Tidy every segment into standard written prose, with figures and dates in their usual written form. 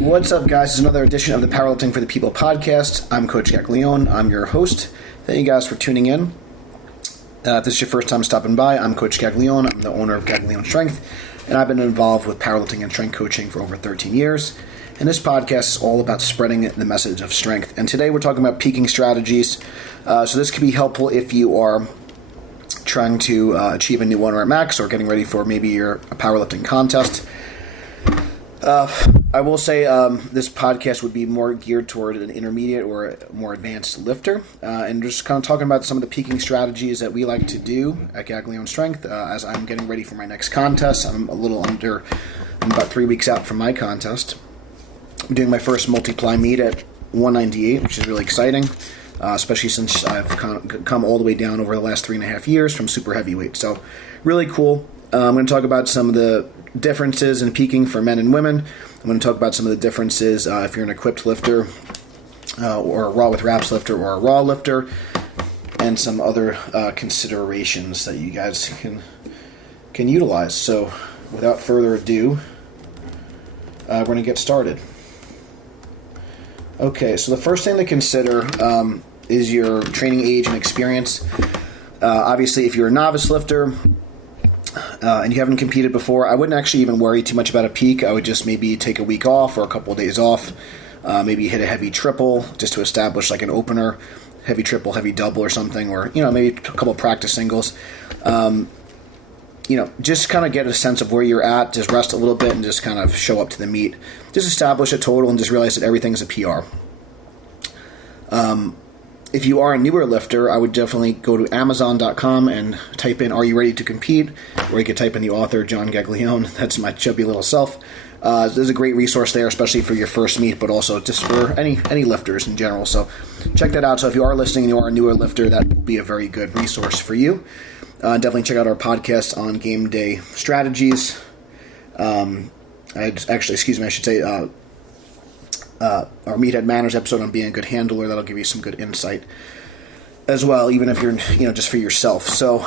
What's up, guys? It's another edition of the Powerlifting for the People podcast. I'm Coach Gaglione. I'm your host. Thank you guys for tuning in. If this is your first time stopping by, I'm Coach Gaglione. I'm the owner of Gaglione Strength, and I've been involved with powerlifting and strength coaching for over 13 years. And this podcast is all about spreading the message of strength. And today we're talking about peaking strategies. So this can be helpful if you are trying to achieve a new Unracks or getting ready for maybe your powerlifting contest. I will say this podcast would be more geared toward an intermediate or more advanced lifter, and just kind of talking about some of the peaking strategies that we like to do at Gaglione Strength as I'm getting ready for my next contest. I'm about 3 weeks out from my contest. I'm doing my first multiply meet at 198, which is really exciting, especially since I've come all the way down over the last 3.5 years from super heavyweight. So really cool. I'm going to talk about some of the differences in peaking for men and women. I'm going to talk about some of the differences if you're an equipped lifter or a raw with wraps lifter or a raw lifter, and some other considerations that you guys can utilize. So without further ado, we're going to get started. Okay, so the first thing to consider is your training age and experience. Obviously, if you're a novice lifter and you haven't competed before, I wouldn't actually even worry too much about a peak. I would just maybe take a week off or a couple of days off, maybe hit a heavy triple just to establish like an opener, heavy triple, heavy double or something, or maybe a couple of practice singles. Just kind of get a sense of where you're at, just rest a little bit and just kind of show up to the meet. Just establish a total and just realize that everything's a PR. If you are a newer lifter, I would definitely go to Amazon.com and type in, "Are you ready to compete?" Or you could type in the author, John Gaglione. That's my chubby little self. There's a great resource there, especially for your first meet, but also just for any lifters in general. So check that out. So if you are listening and you are a newer lifter, that will be a very good resource for you. Definitely check out our podcast on game day strategies. I should say our Meathead Manners episode on being a good handler. That'll give you some good insight as well, even if you're, just for yourself. So,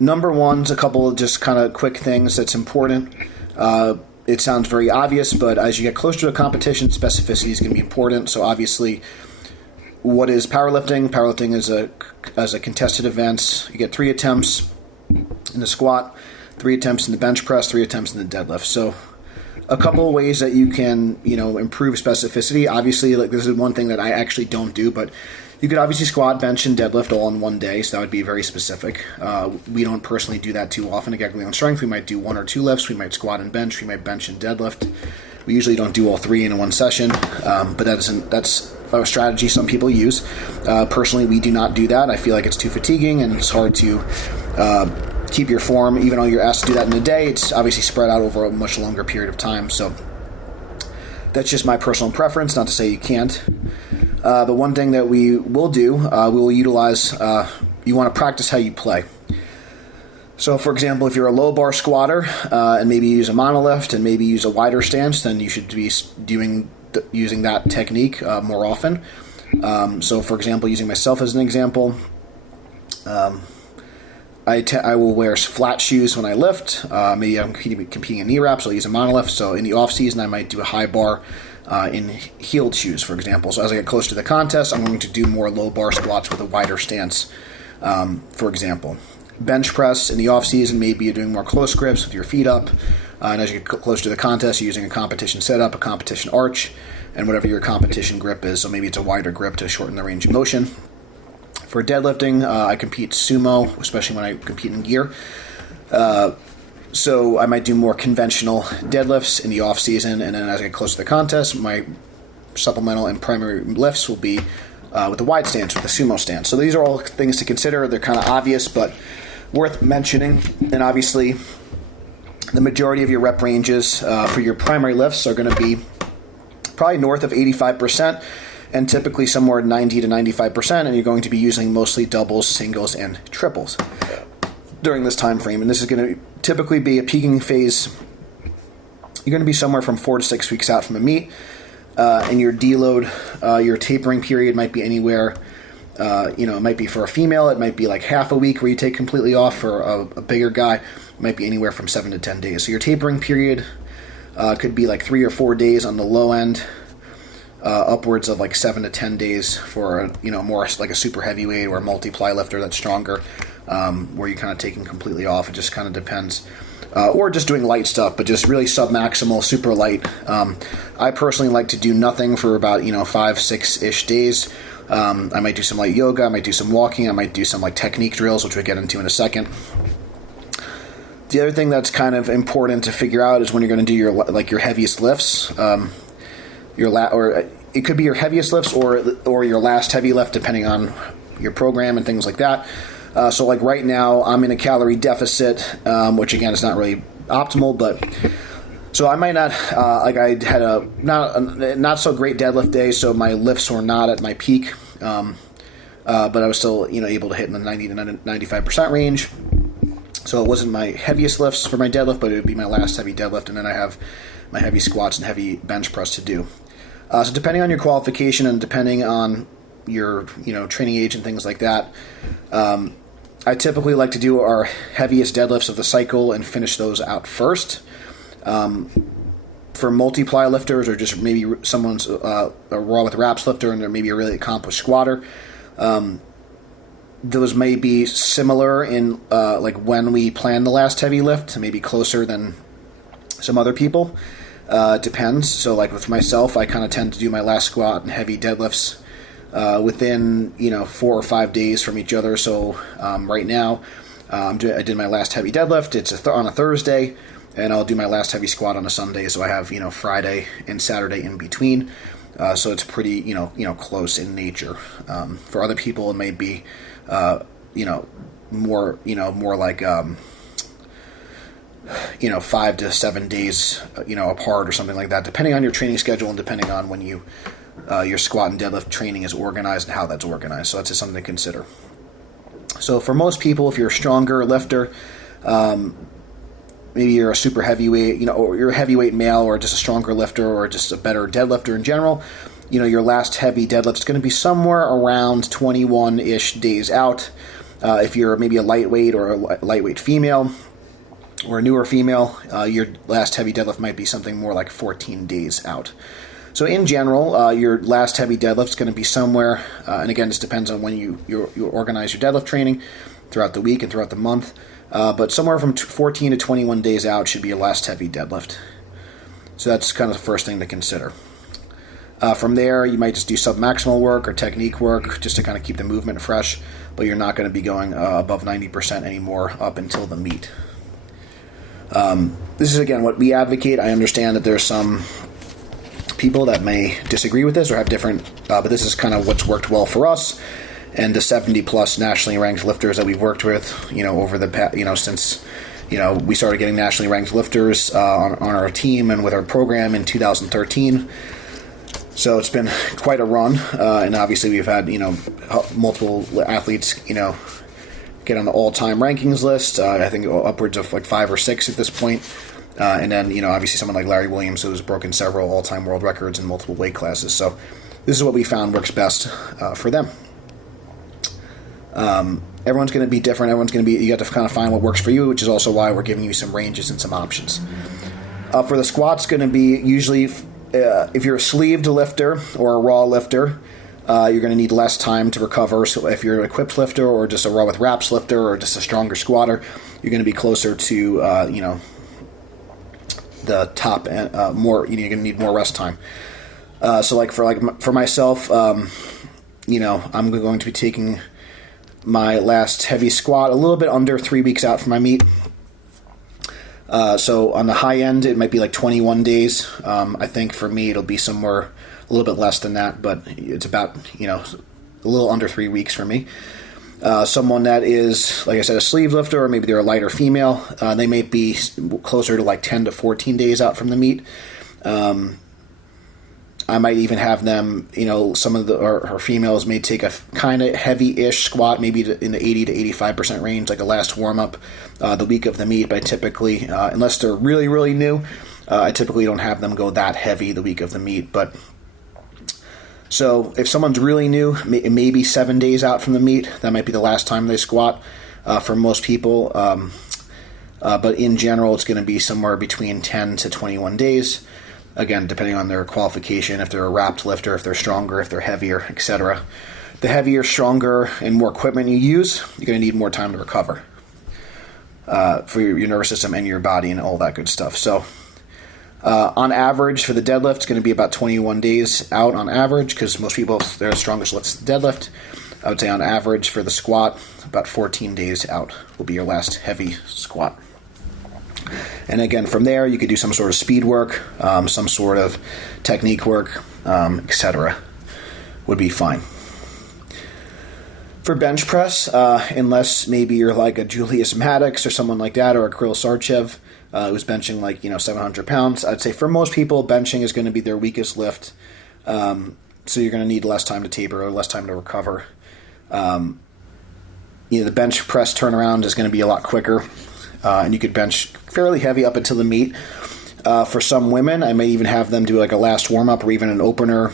number one's a couple of just kind of quick things that's important. It sounds very obvious, but as you get closer to a competition, specificity is going to be important. So obviously, what is powerlifting? Powerlifting is a contested event. You get 3 attempts in the squat, 3 attempts in the bench press, 3 attempts in the deadlift. So a couple of ways that you can, improve specificity. Obviously, this is one thing that I actually don't do, but you could obviously squat, bench, and deadlift all in one day, so that would be very specific. We don't personally do that too often at Gaglione Strength. We might do 1 or 2 lifts. We might squat and bench. We might bench and deadlift. We usually don't do all 3 in one session, but that's a strategy some people use. Personally, we do not do that. I feel like it's too fatiguing and it's hard to keep your form. Even though you're asked to do that in a day, it's obviously spread out over a much longer period of time. So that's just my personal preference, not to say you can't. The one thing that we will do, we will utilize, you want to practice how you play. So, for example, if you're a low bar squatter and maybe use a monolift and maybe use a wider stance, then you should be using that technique more often. So, for example, using myself as an example, I will wear flat shoes when I lift. Maybe I'm competing in knee wraps, so I'll use a monolift. So in the off season, I might do a high bar in heeled shoes, for example. So as I get closer to the contest, I'm going to do more low bar squats with a wider stance, for example. Bench press in the off season, maybe you're doing more close grips with your feet up. And as you get closer to the contest, you're using a competition setup, a competition arch, and whatever your competition grip is. So maybe it's a wider grip to shorten the range of motion. For deadlifting, I compete sumo, especially when I compete in gear. So I might do more conventional deadlifts in the off season, and then as I get closer to the contest, my supplemental and primary lifts will be with the wide stance, with the sumo stance. So these are all things to consider. They're kind of obvious, but worth mentioning. And obviously, the majority of your rep ranges for your primary lifts are going to be probably north of 85%. And typically somewhere 90 to 95%, and you're going to be using mostly doubles, singles, and triples during this time frame. And this is going to typically be a peaking phase. You're going to be somewhere from 4 to 6 weeks out from a meet, and your deload, your tapering period might be anywhere. It might be for a female, it might be like half a week where you take completely off. For a bigger guy, it might be anywhere from 7 to 10 days. So your tapering period Could be like 3 or 4 days on the low end, upwards of like 7 to 10 days for a, more like a super heavyweight or a multiply lifter that's stronger, where you're kind of taking completely off. It just kind of depends. Or just doing light stuff, but just really sub-maximal, super light. I personally like to do nothing for about 5-6-ish days. I might do some light yoga, I might do some walking, I might do some like technique drills, which we'll get into in a second. The other thing that's kind of important to figure out is when you're going to do your heaviest lifts. Or it could be your heaviest lifts or your last heavy lift, depending on your program and things like that. So like right now, I'm in a calorie deficit, which again is not really optimal, but so I might not I had a not so great deadlift day, so my lifts were not at my peak, but I was still able to hit in the 90 to 95% range. So it wasn't my heaviest lifts for my deadlift, but it would be my last heavy deadlift, and then I have my heavy squats and heavy bench press to do. So depending on your qualification and depending on your training age and things like that, I typically like to do our heaviest deadlifts of the cycle and finish those out first. For multiply lifters or just maybe someone's a raw with wraps lifter and they're maybe a really accomplished squatter, those may be similar in like when we plan the last heavy lift, maybe closer than some other people. Depends. So like with myself, I kind of tend to do my last squat and heavy deadlifts within 4 or 5 days from each other. So right now, I did my last heavy deadlift. It's on a Thursday, and I'll do my last heavy squat on a Sunday. So I have Friday and Saturday in between. So it's pretty close in nature. For other people, it may be more like 5 to 7 days apart or something like that, depending on your training schedule and depending on when your squat and deadlift training is organized and how that's organized. So that's just something to consider. So for most people, if you're a stronger lifter, maybe you're a super heavyweight, or you're a heavyweight male or just a stronger lifter or just a better deadlifter in general, your last heavy deadlift is going to be somewhere around 21-ish days out. If you're maybe a lightweight or a lightweight female or a newer female, your last heavy deadlift might be something more like 14 days out. So in general, your last heavy deadlift is going to be somewhere, and again, this depends on when you organize your deadlift training throughout the week and throughout the month, but somewhere from 14 to 21 days out should be your last heavy deadlift. So that's kind of the first thing to consider. From there, you might just do sub-maximal work or technique work just to kind of keep the movement fresh, but you're not going to be going above 90% anymore up until the meet. This is, again, what we advocate. I understand that there's some people that may disagree with this or have different, but this is kind of what's worked well for us and the 70-plus nationally ranked lifters that we've worked with, over the past, since, we started getting nationally ranked lifters on our team and with our program in 2013. So it's been quite a run, and obviously we've had, multiple athletes, get on the all-time rankings list. I think upwards of like 5 or 6 at this point. And then, obviously someone like Larry Williams who's broken several all-time world records in multiple weight classes. So this is what we found works best for them. Everyone's going to be different. You have to kind of find what works for you, which is also why we're giving you some ranges and some options. For the squats, going to be usually, if you're a sleeved lifter or a raw lifter, you're going to need less time to recover. So if you're an equipped lifter or just a raw with wraps lifter or just a stronger squatter, you're going to be closer to, the top and more. You're going to need more rest time. So for myself, I'm going to be taking my last heavy squat a little bit under 3 weeks out from my meet. So on the high end, it might be like 21 days. I think for me, it'll be somewhere a little bit less than that, but it's about, a little under 3 weeks for me. Someone that is, like I said, a sleeve lifter, or maybe they're a lighter female, they may be closer to like 10 to 14 days out from the meet. I might even have them, some of her females may take a kind of heavy-ish squat, maybe in the 80 to 85% range, like a last warm-up the week of the meet. But I typically, unless they're really, really new, I typically don't have them go that heavy the week of the meet. But so if someone's really new, maybe 7 days out from the meet, that might be the last time they squat. For most people, But in general, it's going to be somewhere between 10 to 21 days. Again, depending on their qualification, if they're a wrapped lifter, if they're stronger, if they're heavier, etc. The heavier, stronger, and more equipment you use, you're going to need more time to recover for your nervous system and your body and all that good stuff. So on average for the deadlift, it's going to be about 21 days out on average, because most people, their strongest lift's the deadlift. I would say on average for the squat, about 14 days out will be your last heavy squat. And again, from there, you could do some sort of speed work, some sort of technique work, etc. would be fine. For bench press, unless maybe you're like a Julius Maddox or someone like that, or a Kirill Sarchev, who's benching like 700 pounds, I'd say for most people, benching is going to be their weakest lift. So you're going to need less time to taper or less time to recover. The bench press turnaround is going to be a lot quicker. And you could bench fairly heavy up until the meet. For some women, I may even have them do like a last warm-up or even an opener,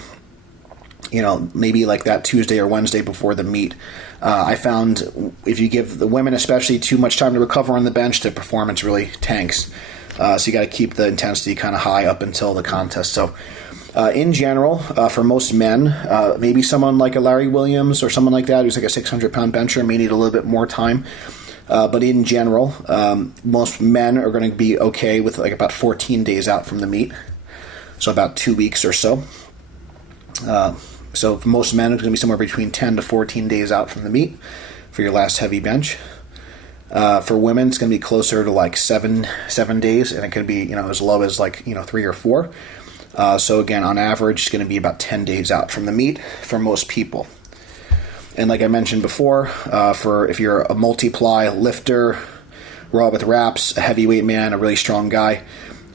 maybe like that Tuesday or Wednesday before the meet. I found if you give the women especially too much time to recover on the bench, the performance really tanks. So you got to keep the intensity kind of high up until the contest. So in general, for most men, maybe someone like a Larry Williams or someone like that who's like a 600-pound bencher may need a little bit more time. But in general, most men are going to be okay with like about 14 days out from the meet. So about 2 weeks or so. So for most men, it's going to be somewhere between 10 to 14 days out from the meet for your last heavy bench. For women, it's going to be closer to like seven days, and it could be as low as like 3 or 4. So again, on average, it's going to be about 10 days out from the meet for most people. And like I mentioned before, for if you're a multiply lifter, raw with wraps, a heavyweight man, a really strong guy,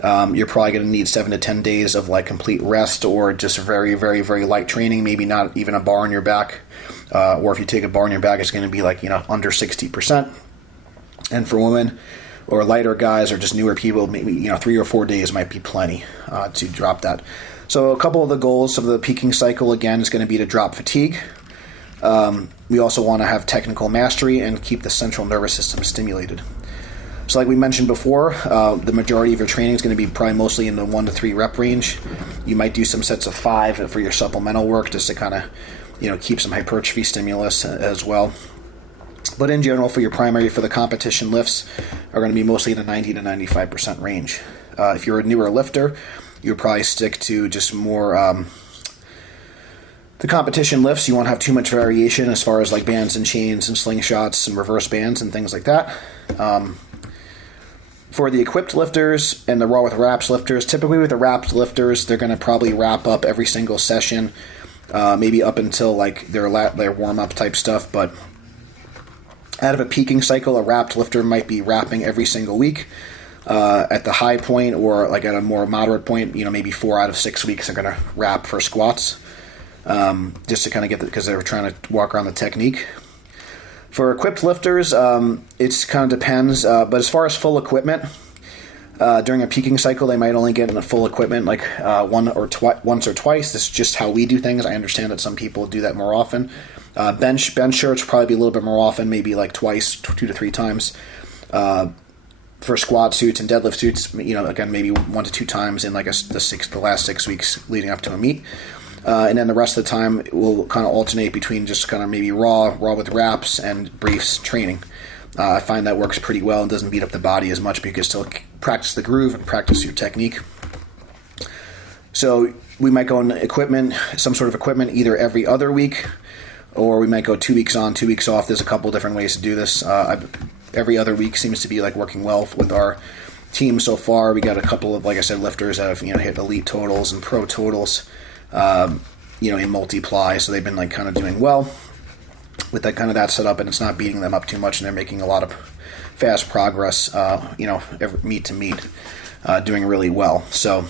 you're probably going to need 7 to 10 days of like complete rest or just very, very, very light training, maybe not even a bar on your back. Or if you take a bar on your back, it's going to be like, under 60%. And for women or lighter guys or just newer people, maybe, 3 or 4 days might be plenty to drop that. So a couple of the goals of the peaking cycle, again, is going to be to drop fatigue. We also want to have technical mastery and keep the central nervous system stimulated. So like we mentioned before, the majority of your training is going to be probably mostly in the 1 to 3 rep range. You might do some sets of 5 for your supplemental work just to kind of, keep some hypertrophy stimulus as well. But in general, for your primary, for the competition lifts, are going to be mostly in the 90 to 95% range. If you're a newer lifter, you'll probably stick to just more the competition lifts. You won't have too much variation as far as like bands and chains and slingshots and reverse bands and things like that. For the equipped lifters and the raw with wraps lifters, typically with the wrapped lifters, they're going to probably wrap up every single session, maybe up until like their warm-up type stuff. But out of a peaking cycle, a wrapped lifter might be wrapping every single week. At the high point or like at a more moderate point, maybe 4 out of 6 weeks are going to wrap for squats. Just to kind of get because they were trying to walk around the technique. For equipped lifters, it kind of depends. But as far as full equipment, during a peaking cycle, they might only get in a full equipment like once or twice. This is just how we do things. I understand that some people do that more often. Bench shirts will probably be a little bit more often, maybe like twice, 2 to 3 times. For squat suits and deadlift suits, again, maybe 1 to 2 times in like the last 6 weeks leading up to a meet. And then the rest of the time we'll kind of alternate between just kind of maybe raw with wraps and briefs training. I find that works pretty well and doesn't beat up the body as much, but you can still practice the groove and practice your technique. So we might go in equipment, some sort of equipment, either every other week, or we might go 2 weeks on, 2 weeks off. There's a couple different ways to do this. Every other week seems to be like working well with our team so far. We got a couple of, like I said, lifters that have hit elite totals and pro totals. In multiply, so they've been like kind of doing well with that kind of that setup, and it's not beating them up too much, and they're making a lot of fast progress. Every meet to meet, doing really well. So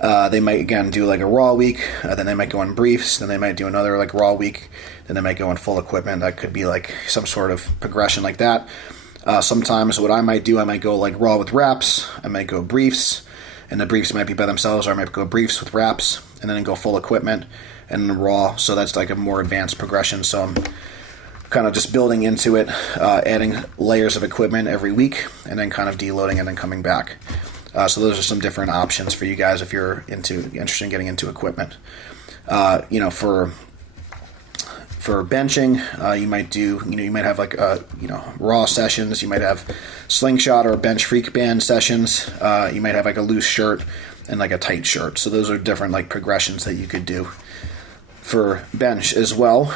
they might again do like a raw week, then they might go in briefs, then they might do another like raw week, then they might go in full equipment. That could be like some sort of progression like that. Sometimes what I might do, I might go like raw with wraps, I might go briefs. And the briefs might be by themselves, or I might go briefs with wraps, and then go full equipment, and then raw. So that's like a more advanced progression. So I'm kind of just building into it, adding layers of equipment every week, and then kind of deloading and then coming back. So those are some different options for you guys if you're interested in getting into equipment. For benching, you might have like raw sessions. You might have slingshot or bench freak band sessions. You might have like a loose shirt and like a tight shirt. So those are different like progressions that you could do for bench as well.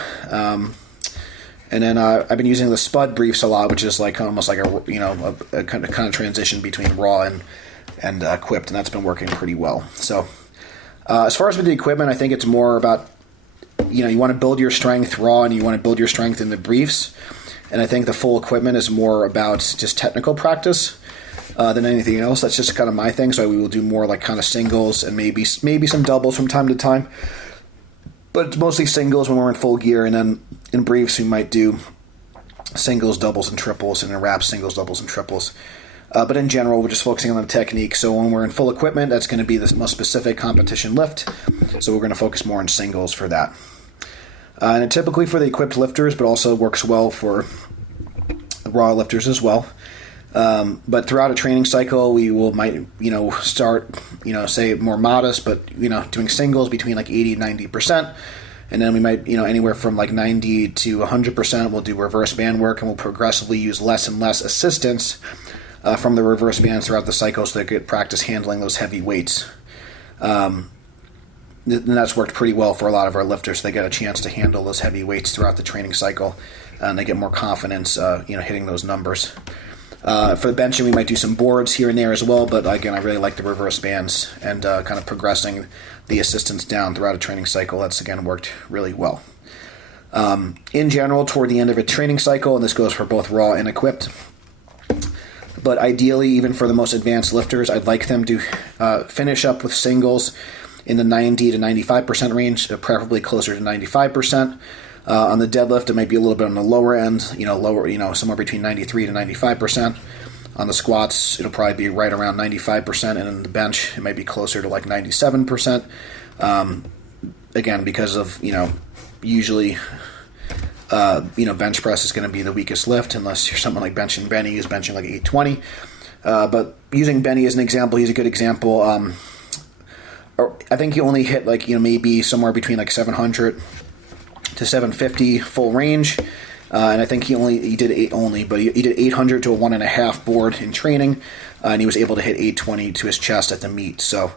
And then I've been using the Spud briefs a lot, which is like almost like a kind of transition between raw and equipped, and that's been working pretty well. So as far as with the equipment, I think it's more about you want to build your strength raw and you want to build your strength in the briefs. And I think the full equipment is more about just technical practice than anything else. That's just kind of my thing. So we will do more like kind of singles and maybe some doubles from time to time. But it's mostly singles when we're in full gear. And then in briefs, we might do singles, doubles, and triples. And in wraps, singles, doubles, and triples. But in general, we're just focusing on the technique. So when we're in full equipment, that's going to be the most specific competition lift. So we're going to focus more on singles for that. And typically for the equipped lifters, but also works well for raw lifters as well. But throughout a training cycle, we might start, say more modest, but, doing singles between like 80 and 90%. And then we might, anywhere from like 90 to 100%, we'll do reverse band work, and we'll progressively use less and less assistance from the reverse bands throughout the cycle so they get practice handling those heavy weights. And that's worked pretty well for a lot of our lifters. They get a chance to handle those heavy weights throughout the training cycle, and they get more confidence, hitting those numbers. For the benching, we might do some boards here and there as well, but again, I really like the reverse bands and kind of progressing the assistance down throughout a training cycle. That's, again, worked really well. In general, toward the end of a training cycle, and this goes for both raw and equipped, but ideally, even for the most advanced lifters, I'd like them to finish up with singles in the 90 to 95% range, preferably closer to 95%. On the deadlift, it might be a little bit on the lower end, somewhere between 93 to 95%. On the squats, it'll probably be right around 95%, and in the bench, it might be closer to like 97%. Again, because of, usually, bench press is going to be the weakest lift, unless you're someone like benching Benny, who's benching like 820. But using Benny as an example, he's a good example. I think he only hit like, maybe somewhere between like 700 to 750 full range. And I think he did 800 to a 1.5 board in training. And he was able to hit 820 to his chest at the meet. So,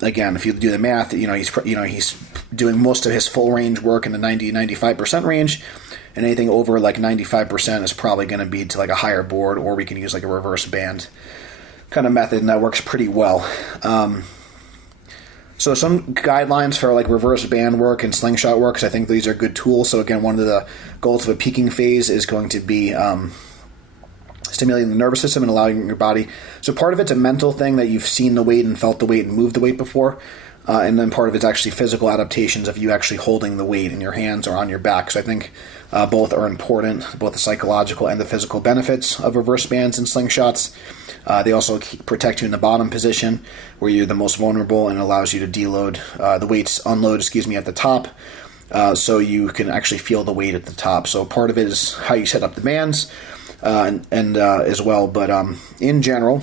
again, if you do the math, he's doing most of his full range work in the 90-95% range. And anything over like 95% is probably going to be to like a higher board, or we can use like a reverse band kind of method, and that works pretty well. So some guidelines for like reverse band work and slingshot work, because I think these are good tools. So again, one of the goals of a peaking phase is going to be stimulating the nervous system and allowing your body. So part of it's a mental thing that you've seen the weight and felt the weight and moved the weight before. And then part of it's actually physical adaptations of you actually holding the weight in your hands or on your back. So I think both are important, both the psychological and the physical benefits of reverse bands and slingshots. They also protect you in the bottom position where you're the most vulnerable, and allows you to deload the weights, unload, at the top, so you can actually feel the weight at the top. So part of it is how you set up the bands and as well. But in general,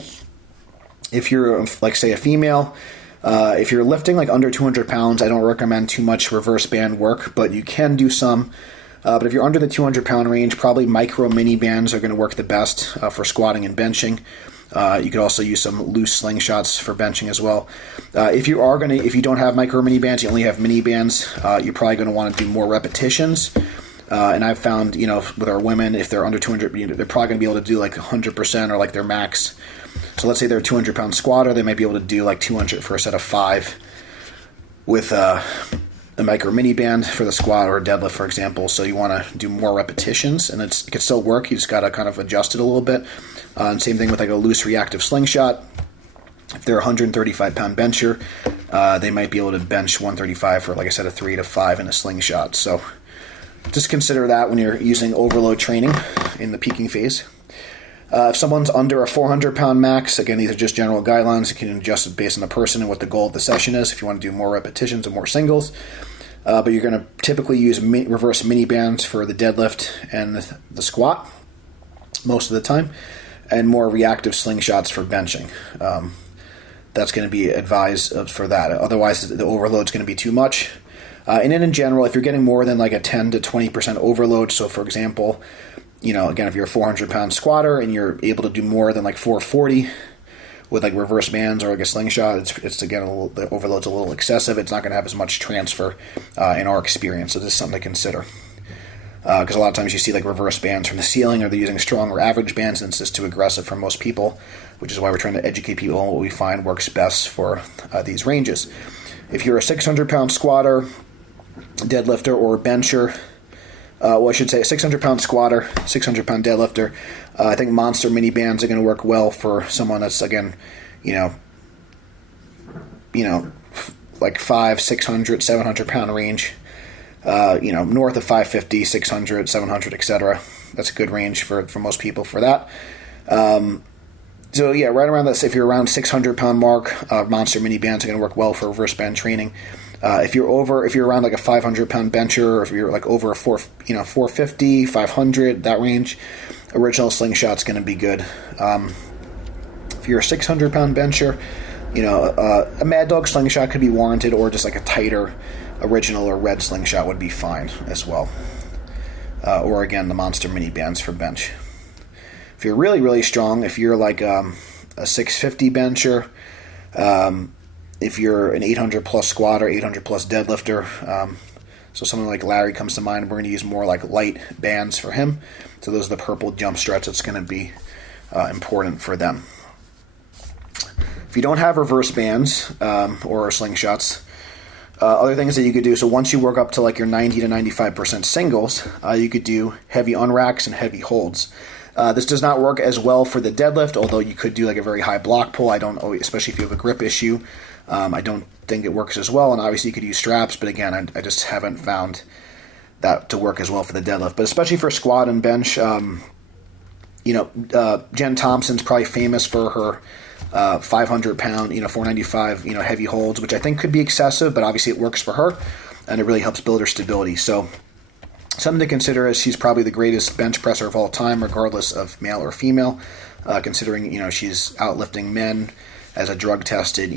if you're like say a female, if you're lifting like under 200 pounds, I don't recommend too much reverse band work, but you can do some. But if you're under the 200 pound range, probably micro mini bands are going to work the best for squatting and benching. You could also use some loose slingshots for benching as well. If you don't have micro mini bands, you only have mini bands, you're probably going to want to do more repetitions. And I've found, with our women, if they're under 200, they're probably going to be able to do like 100% or like their max. So let's say they're a 200 pound squatter, they might be able to do like 200 for a set of 5 with a micro mini band for the squat or a deadlift, for example. So you want to do more repetitions, and it can still work. You just got to kind of adjust it a little bit. And same thing with like a loose reactive slingshot. If they're a 135 pound bencher, they might be able to bench 135 for, like I said, a 3 to 5 in a slingshot. So just consider that when you're using overload training in the peaking phase. If someone's under a 400 pound max, again, these are just general guidelines. You can adjust it based on the person and what the goal of the session is. If you want to do more repetitions and more singles, but you're going to typically use reverse mini bands for the deadlift and the squat most of the time, and more reactive slingshots for benching. That's going to be advised for that. Otherwise, the overload's going to be too much. And then in general, if you're getting more than like a 10 to 20% overload, so for example, again, if you're a 400-pound squatter and you're able to do more than like 440 with like reverse bands or like a slingshot, it's again, the overload's a little excessive. It's not going to have as much transfer in our experience. So this is something to consider. Because a lot of times you see like reverse bands from the ceiling, or they're using strong or average bands, and it's just too aggressive for most people, which is why we're trying to educate people on what we find works best for these ranges. If you're a 600-pound squatter, deadlifter, or bencher, I should say a 600-pound squatter, 600-pound deadlifter, I think monster mini bands are going to work well for someone that's, again, like 500, 600, 700-pound range. North of 550, 600, 700, etc. That's a good range for most people for that. So yeah, right around that. If you're around 600-pound mark, monster mini bands are going to work well for reverse band training. If you're around like a 500-pound bencher, or if you're like over a 450, 500, that range, original slingshot's going to be good. If you're a 600-pound bencher, a Mad Dog slingshot could be warranted, or just like a tighter original or red slingshot would be fine as well. Or again, the monster mini bands for bench. If you're really, really strong, if you're like a 650 bencher, if you're an 800 plus squatter, 800 plus deadlifter, so someone like Larry comes to mind, we're going to use more like light bands for him. So those are the purple jump struts. It's going to be important for them. If you don't have reverse bands or slingshots, other things that you could do, so once you work up to like your 90 to 95% singles, you could do heavy unracks and heavy holds. This does not work as well for the deadlift, although you could do like a very high block pull. Especially if you have a grip issue, I don't think it works as well. And obviously you could use straps, but again, I just haven't found that to work as well for the deadlift. But especially for squat and bench, Jen Thompson's probably famous for her 500-pound, 495, heavy holds, which I think could be excessive, but obviously it works for her, and it really helps build her stability. So something to consider is she's probably the greatest bench presser of all time, regardless of male or female, considering, she's outlifting men as a drug-tested,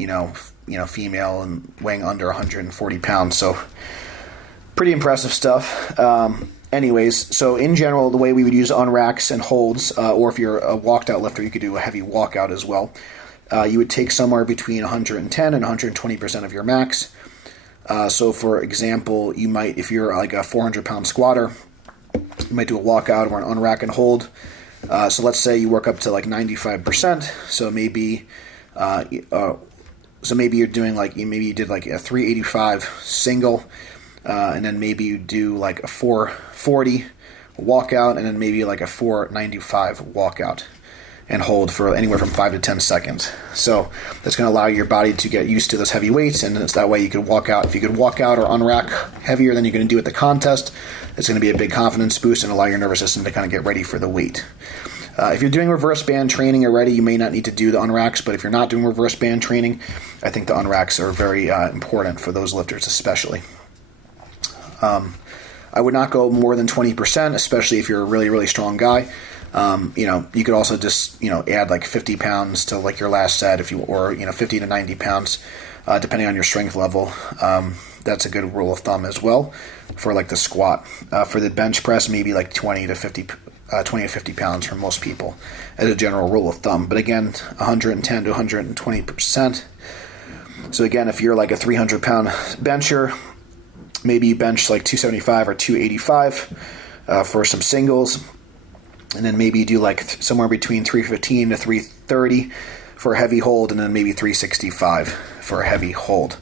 female and weighing under 140 pounds. So pretty impressive stuff. Anyways, so in general, the way we would use unracks and holds, or if you're a walked-out lifter, you could do a heavy walkout as well. You would take somewhere between 110 and 120% of your max. So for example, you might, if you're like a 400-pound squatter, you might do a walkout or an unrack and hold. So let's say you work up to like 95%. So maybe you're doing maybe you did like a 385 single, and then maybe you do like a 440 walkout, and then maybe like a 495 walkout and hold for anywhere from 5 to 10 seconds. So that's going to allow your body to get used to those heavy weights, and it's that way you could walk out. If you could walk out or unrack heavier than you're going to do at the contest, it's going to be a big confidence boost and allow your nervous system to kind of get ready for the weight. If you're doing reverse band training already, you may not need to do the unracks, but if you're not doing reverse band training, I think the unracks are very important for those lifters especially. I would not go more than 20%, especially if you're a really, really strong guy. You could also just, add like 50 pounds to like your last set, 50 to 90 pounds, depending on your strength level. That's a good rule of thumb as well for like the squat. For the bench press, maybe like 20 to 50 pounds for most people as a general rule of thumb. But again, 110 to 120%. So again, if you're like a 300-pound bencher, maybe you bench like 275 or 285 for some singles. And then maybe you do like somewhere between 315 to 330 for a heavy hold, and then maybe 365 for a heavy hold.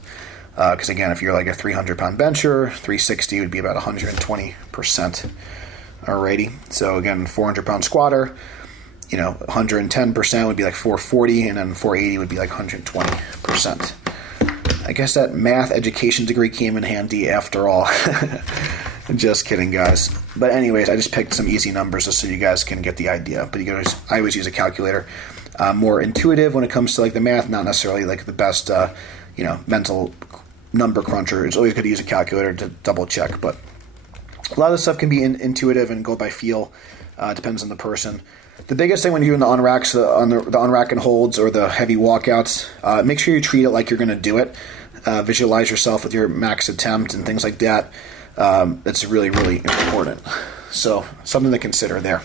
Because again, if you're like a 300-pound bencher, 360 would be about 120%. Alrighty. So again, 400-pound squatter, 110% would be like 440, and then 480 would be like 120%. I guess that math education degree came in handy after all. Just kidding, guys. But anyways, I just picked some easy numbers just so you guys can get the idea. But I always use a calculator. More intuitive when it comes to like the math, not necessarily like the best, mental number cruncher. It's always good to use a calculator to double check, but a lot of this stuff can be intuitive and go by feel. Depends on the person. The biggest thing when you're doing the unracks, the unrack and holds or the heavy walkouts, make sure you treat it like you're going to do it. Visualize yourself with your max attempt and things like that. It's really, really important. So something to consider there.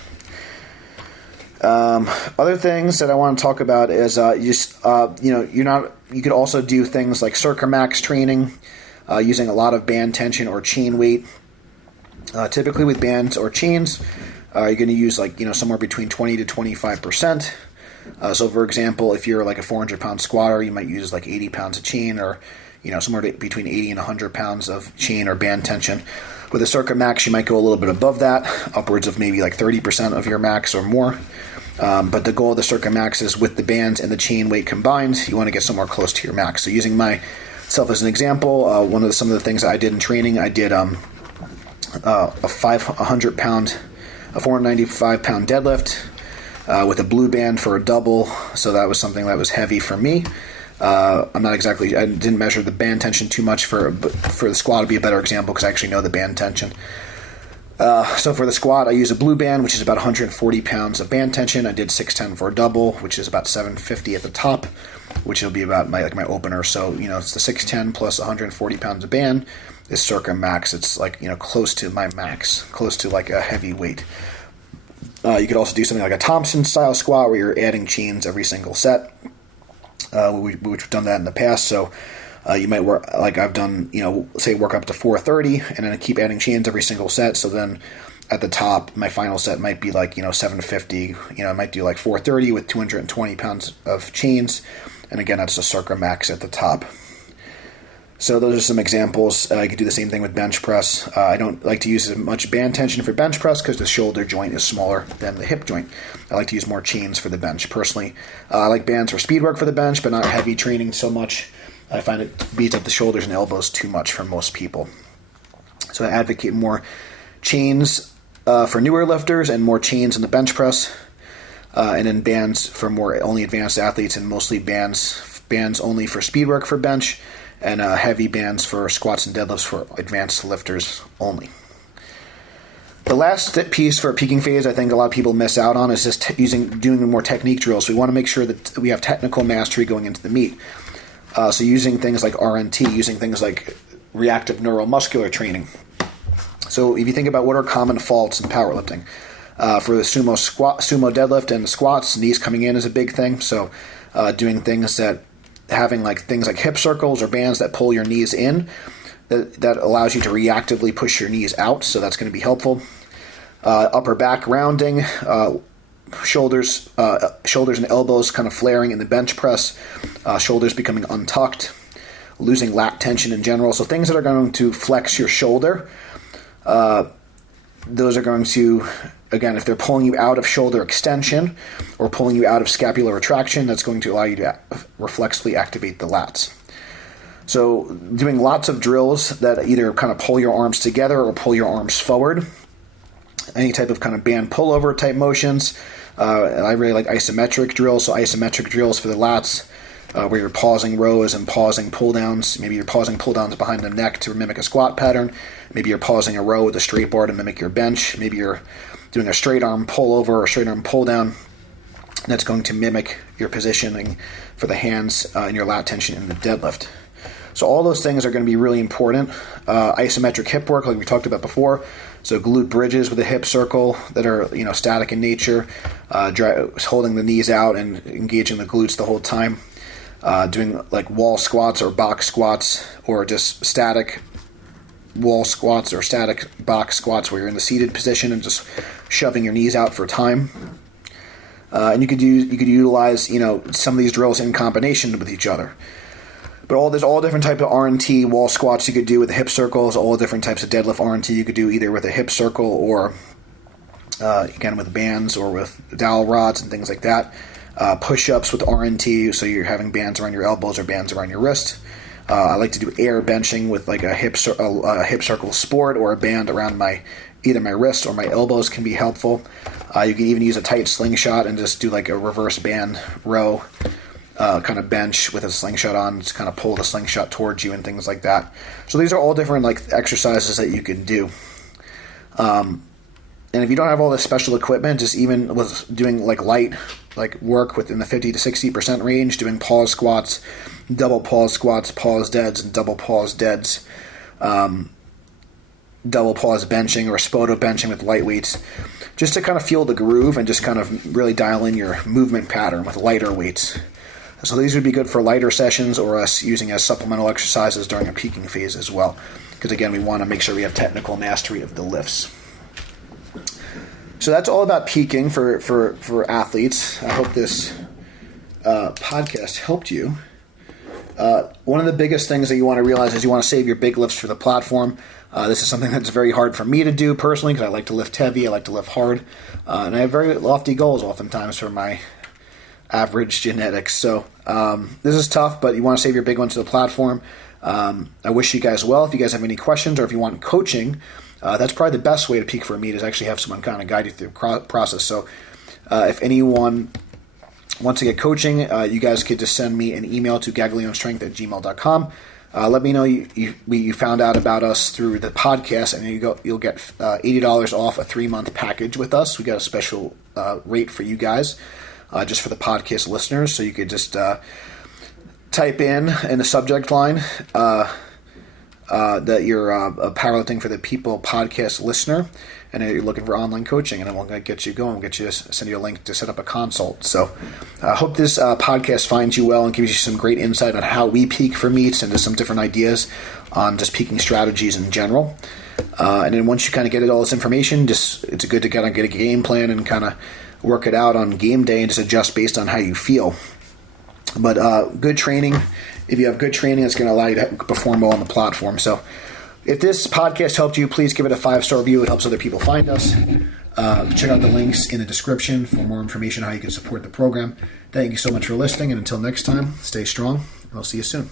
Other things that I want to talk about is you could also do things like Circa max training, using a lot of band tension or chain weight. Typically with bands or chains, you're going to use somewhere between 20 to 25%. So for example, if you're like a 400-pound squatter, you might use like 80 pounds of chain, or somewhere between 80 and 100 pounds of chain or band tension. With a Circa max, you might go a little bit above that, upwards of maybe like 30% of your max or more. But the goal of the Circa max is with the bands and the chain weight combined, you want to get somewhere close to your max. So using myself as an example, some of the things I did in training, I did a 495-pound deadlift with a blue band for a double. So that was something that was heavy for me. I didn't measure the band tension too much for the squat to be a better example, because I actually know the band tension. So for the squat, I use a blue band, which is about 140 pounds of band tension. I did 610 for a double, which is about 750 at the top, which will be about my opener. So, it's the 610 plus 140 pounds of band is Circa max. It's close to my max, close to like a heavy weight. You could also do something like a Thompson style squat where you're adding chains every single set. We've done that in the past. So you might work, like I've done, say work up to 430 and then I keep adding chains every single set. So then at the top, my final set might be like, 750, I might do like 430 with 220 pounds of chains. And again, that's a Circa max at the top. So those are some examples. You could do the same thing with bench press. I don't like to use as much band tension for bench press because the shoulder joint is smaller than the hip joint. I like to use more chains for the bench. Personally, I like bands for speed work for the bench, but not heavy training so much. I find it beats up the shoulders and elbows too much for most people. So I advocate more chains for newer lifters and more chains in the bench press, and then bands for more only advanced athletes, and mostly bands only for speed work for bench, and heavy bands for squats and deadlifts for advanced lifters only. The last piece for a peaking phase I think a lot of people miss out on is just doing more technique drills. So we want to make sure that we have technical mastery going into the meet. So using things like RNT, using things like reactive neuromuscular training. So if you think about what are common faults in powerlifting, for the sumo deadlift and the squats, knees coming in is a big thing. So doing things that having things like hip circles or bands that pull your knees in, that allows you to reactively push your knees out. So that's going to be helpful. Upper back rounding, shoulders and elbows kind of flaring in the bench press, shoulders becoming untucked, losing lat tension in general. So things that are going to flex your shoulder, those are going to, again, if they're pulling you out of shoulder extension or pulling you out of scapular retraction, that's going to allow you to reflexively activate the lats. So doing lots of drills that either kind of pull your arms together or pull your arms forward, any type of kind of band pullover type motions. I really like isometric drills. So isometric drills for the lats, where you're pausing rows and pausing pull downs. Maybe you're pausing pull downs behind the neck to mimic a squat pattern. Maybe you're pausing a row with a straight bar to mimic your bench. Maybe you're doing a straight arm pull over or straight arm pull down. That's going to mimic your positioning for the hands and your lat tension in the deadlift. So all those things are going to be really important. Isometric hip work, like we talked about before. So glute bridges with a hip circle that are static in nature, holding the knees out and engaging the glutes the whole time. Doing like wall squats or box squats, or just static wall squats or static box squats where you're in the seated position and just shoving your knees out for time. And you could utilize some of these drills in combination with each other. But there's all different types of RNT wall squats you could do with the hip circles, all different types of deadlift RNT you could do either with a hip circle or, again, with bands or with dowel rods and things like that. Push-ups with RNT, so you're having bands around your elbows or bands around your wrist. I like to do air benching with like a hip circle sport or a band around either my wrist or my elbows can be helpful. You can even use a tight slingshot and just do like a reverse band row. kind of bench with a slingshot on, just kind of pull the slingshot towards you and things like that. So these are all different like exercises that you can do. And if you don't have all this special equipment, just even with doing like light like work within the 50 to 60% range, doing pause squats, double pause squats, pause deads, and double pause deads, double pause benching or spoto benching with light weights, just to kind of feel the groove and just kind of really dial in your movement pattern with lighter weights. So these would be good for lighter sessions or us using as supplemental exercises during a peaking phase as well. Because again, we want to make sure we have technical mastery of the lifts. So that's all about peaking for athletes. I hope this podcast helped you. One of the biggest things that you want to realize is you want to save your big lifts for the platform. This is something that's very hard for me to do personally because I like to lift heavy, I like to lift hard, and I have very lofty goals oftentimes for my average genetics. So this is tough, but you want to save your big ones to the platform. I wish you guys well. If you guys have any questions or if you want coaching, that's probably the best way to peak for a meet is actually have someone kind of guide you through the process. So if anyone wants to get coaching, you guys could just send me an email to gaglionestrength@gmail.com. Let me know you found out about us through the podcast, and you'll get $80 off a 3-month package with us. We got a special rate for you guys, just for the podcast listeners. So you could just type in the subject line that you're a Powerlifting for the People podcast listener, and you're looking for online coaching, and then we'll get you going. We'll get you send you a link to set up a consult. So I hope this podcast finds you well and gives you some great insight on how we peak for meets and just some different ideas on just peaking strategies in general. And then once you kind of get all this information, it's good to kind of get a game plan and kind of work it out on game day and just adjust based on how you feel. But good training, if you have good training, it's going to allow you to perform well on the platform. So if this podcast helped you, please give it a 5-star review. It helps other people find us. Check out the links in the description for more information on how you can support the program. Thank you so much for listening, and until next time, stay strong. I'll see you soon.